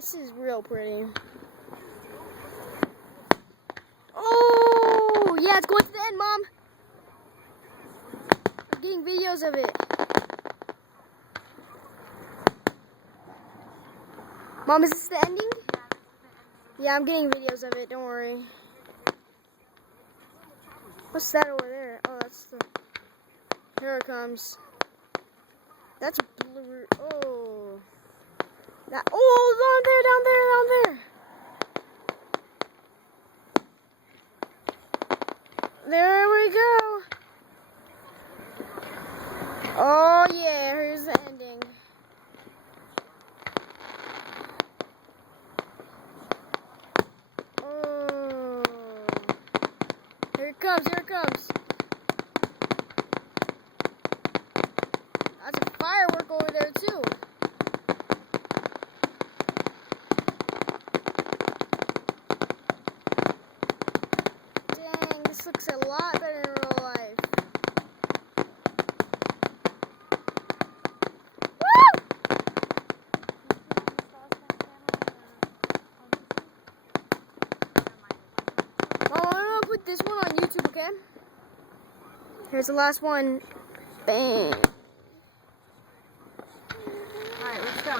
This is real pretty. Oh, yeah, it's going to the end, Mom. I'm getting videos of it. Mom, is this the ending? Yeah, I'm getting videos of it. Don't worry. What's that over there? Oh, that's the... Here it comes. That's blue. Oh. That... Oh, down there, down there, down there. There we go. Oh, yeah. Here's the ending. Oh. Here it comes. Here it comes. That's a firework over there, too. Dang, this looks a lot better in real life. Woo! Mom, I'm gonna put this one on YouTube, okay? Here's the last one. Bang. Alright, let's go.